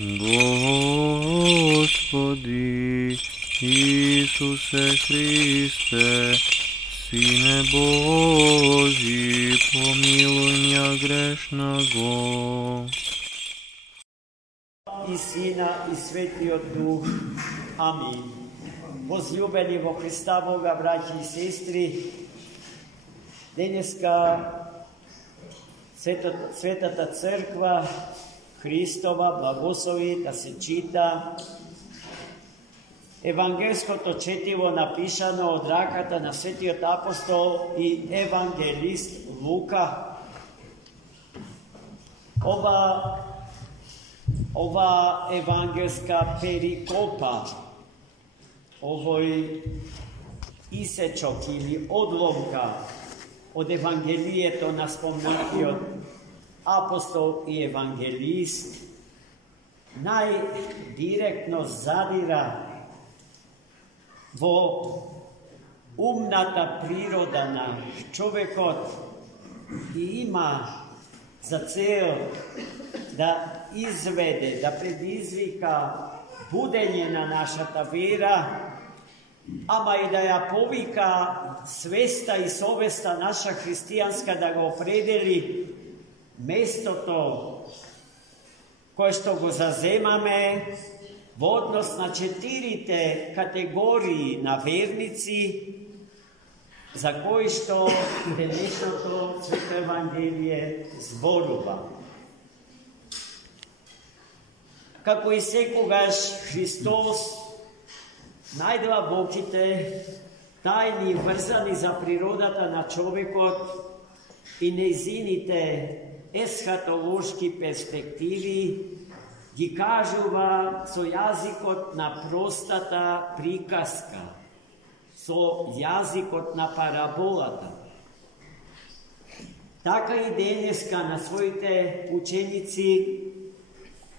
Господи Исусе Христе, Сине Божий, помилуй меня грешного. I Sina i Svetijog Duh. Amin. Возлюбени во Христа Бога, браќи и сестри, денеска Светата Црква Христова благослови да се чита евангелското четиво напишано од раката на Светиот апостол и евангелист Лука. Ова евангелска перикопа, овој исечок или одломка од Евангелието на спомнатиот апостол и евангелист најдиректно задира во умната природа на човекот и има за цел да изведе, да предизвика будење на нашата вера, ама и да ја повика свеста и совеста наша христијанска да го определи местото кое што го заземаме во однос на 4 категории на верници за кои што денешното Свето Евангелие зборува. Како и секогаш Христос најдлабоките тајни врзани за природата на човекот и нејзините есхатолошки перспективи ги кажува со јазикот на простата приказка, со јазикот на параболата. Така и денеска на своите ученици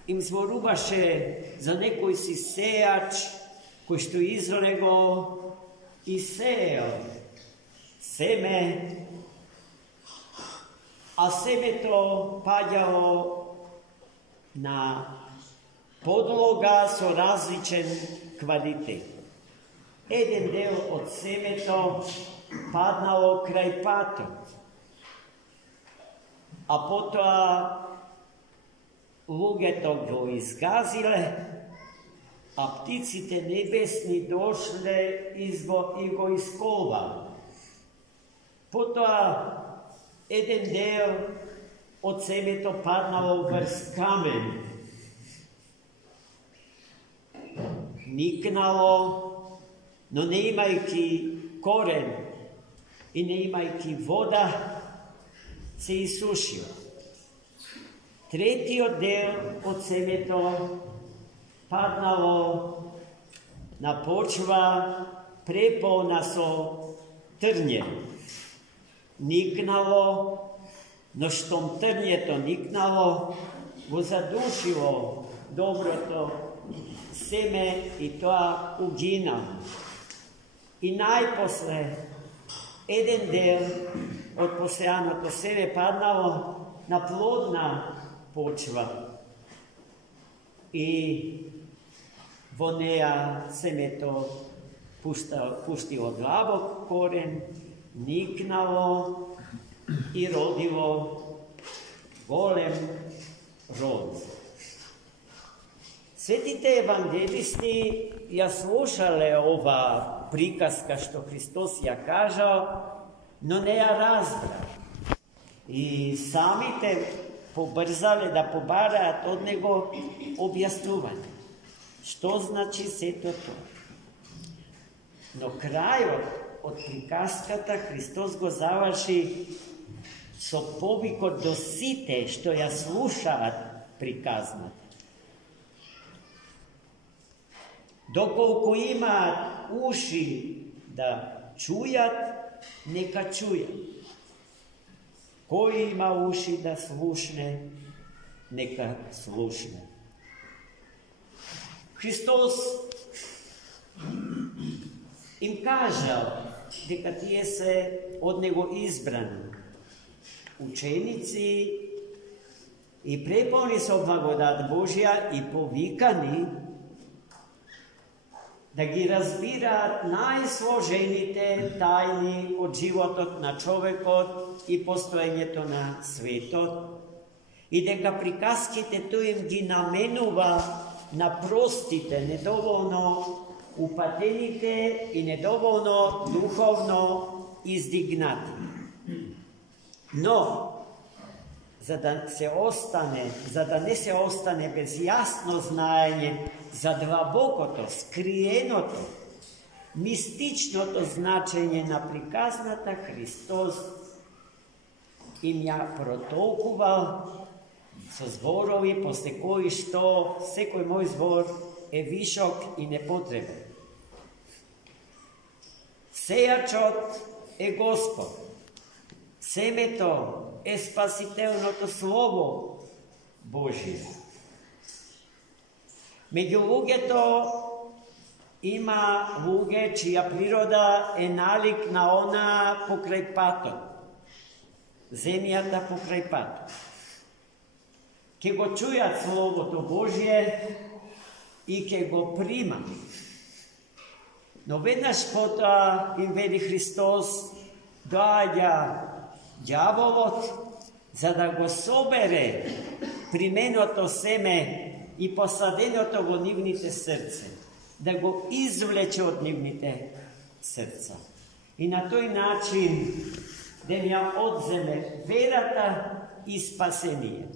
им зборуваше за некој си сејач кој што излего и сеел семе, а семето паѓало на подлога со различен квалитет. Еден дел од семето паднало крај патот, а потоа луѓето го изгазиле, а птиците небесни дошле и го исколвале. Потоа еден дел од семето паднало врз камен, никнало, но не имајќи корен и не имајќи вода, се исушило. Третиот дел од семето паднало на почва преполна со трње. Никнало, но штом трњето никнало, го задушило доброто семе и тоа угинало. И најпосле еден дел од посеаното семе паднало на плодна почва и во неа семето пуштило длабок корен, никнало и родило голем род. Светите евангелисти ја слушале ова приказка што Христос ја кажал, но не ја разбрале. И самите побрзале да побараат од него објаснување. Што значи сето тоа? Но крајот од приказката Христос го заврши со повикот до сите што ја слушаат приказната. Доколку имаат уши да чујат, нека чујат. Кој има уши да слушне, нека слушне. Христос им кажал дека тие се од него избрани ученици i prepolni so blagodat Božja i povikani da ги разбираат најсложените тајни од животот на човекот и постоењето на светот и дека приказките тој им ги наменува на простите, недоволно упатените и недоволно духовно издигнати. Но, за да не се остане без јасно знаење за длабокото, скриеното, мистичното значење на приказната, Христос им ја протолкувал со зборови после кои што секој мој збор е вишок и непотребен. Сејачот е Господ. Семето е спасителното Слово Божие. Меѓу луѓето има луѓе чија природа е налик на она покрај патот. Земјата покрај патот. Ке го чујат Словото Божие и ке го примат. Но веднаш потоа им вели Христос, доаѓа ѓаволот за да го собере применото семе и посаденото во нивните срце, да го извлече од нивните срца. И на тој начин да им ја одземе верата и спасение.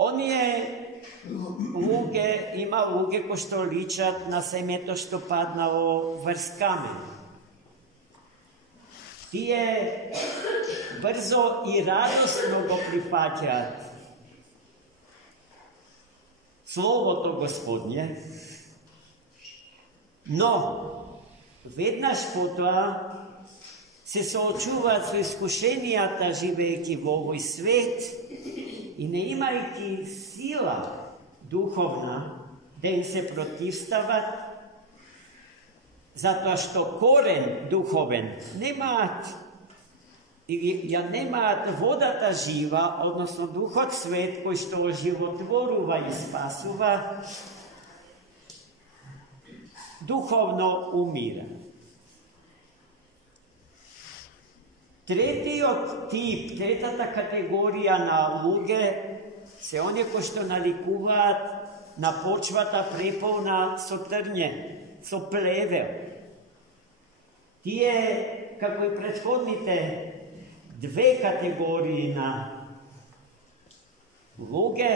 Оние луѓе, има луѓе кои што личат на семето што паднало врз камен. Тие брзо и радосно го прифаќаат Словото Господње, но веднаш потоа се соочуваат со искушенијата живејќи во овој свет и не имајќи сила духовна да им се противстават, затоа што корен духовен немаат, ја немаат водата жива, односно Духот Свет, кој што оживотворува и спасува, духовно умира. Третиот тип, третата категорија на луѓе се оние кои што наликуваат на почвата преполна со трње, со плевел. Тие, како и претходните две категории на луѓе,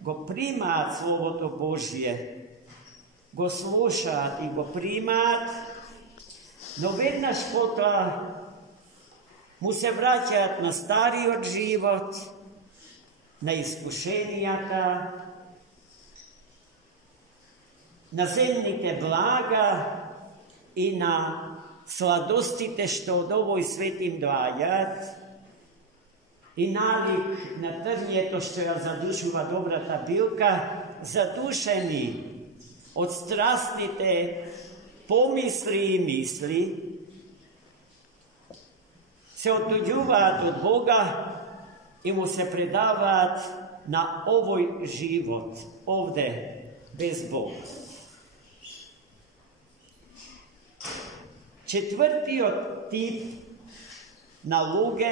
го примаат Словото Божие, го слушаат и го примаат, но веднаш потоа му се враќаат на стариот живот, на искушенијата, на земните блага и на сладостите што од овој свет им доаѓаат и налик на трњето што ја задушува добрата билка, задушени од страстните помисли и мисли, се оттуѓуваат од Бога и му се предаваат на овој живот, овде, без Бога. Четвртиот тип на луѓе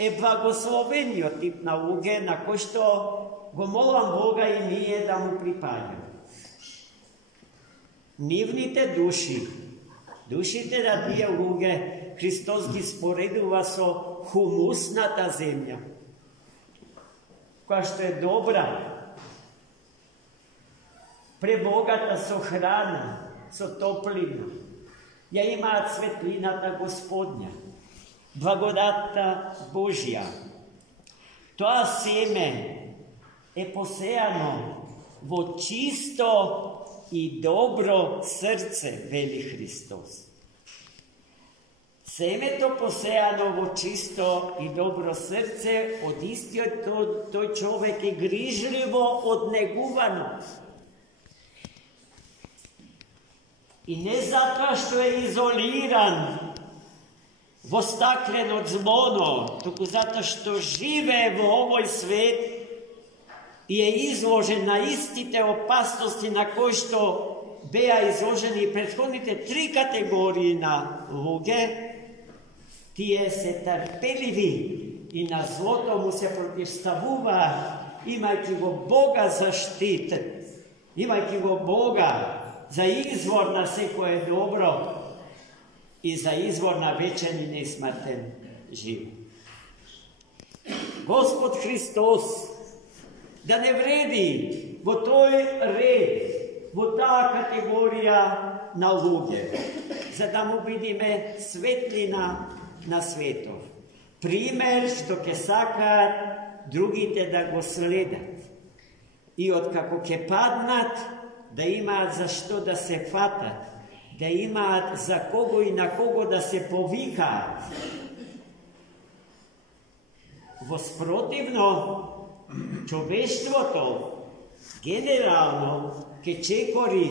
е благословениот тип на луѓе, на кој што го молам Бога и ние да му припаѓаме. Нивните души, душите на тие луѓе, Христос ги споредува со хумусната земја, која што е добра, пребогата со храна, со топлина. Ја имаат светлината Господња, благодатта Божја. Тоа семе е посејано во чисто и добро срце, вели Христос. Семето посејано во чисто и добро срце од истиот тој човек е грижливо однегувано. И не затоа што е изолиран во стаклено звоно, туку затоа што живее во овој свет и е изложен на истите опасности на кои што беа изложени претходните 3 категории на луѓе, тие се трпеливи и на злото му се противставува, имајќи го Бога за штит, имајќи го Бога за извор на секое добро и за извор на вечен и несмртен живот. Господ Христос да не вреди во тој ред, во таа категорија на луѓе, за да му бидиме светлина на светов. Пример што ќе сакаат другите да го следат. И откако ќе паднат, да имаат за што да се фатат, да имаат за кого и на кого да се повикаат. Воспротивно, човештвото генерално ќе чекори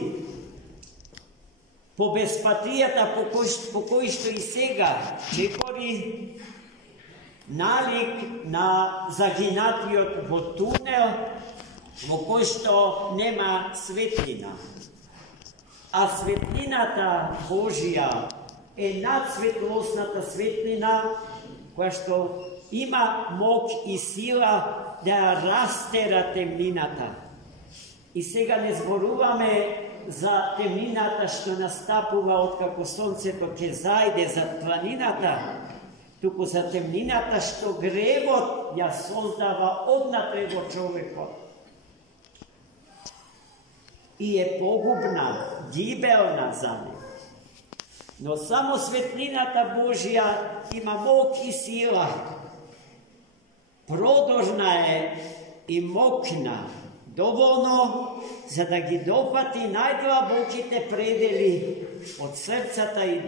по безпатијата по кој што и сега чекори налик на загинатиот во тунел во кој што нема светлина. А светлината Божија е над светлосната светлина која што има мок и сила да ја растера темнината. И сега не зборуваме за темнината што настапува откако сонцето ќе зајде за планината, туку за темнината што гревот ја создава однатре во човекот. И е погубна, гибелна за него. Но само светлината Божија има мок и сила. Продолжна е и мокна, доволно за да ги допати најдлабоките предели од срцата и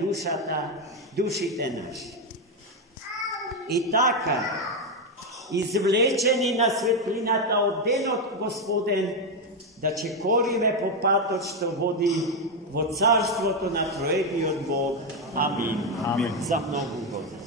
душите наши. И така, извлечени на светлината од денот Господен, да чекориме по патот што води во царството на троедниот Бог. Амин. Амин. За многу години.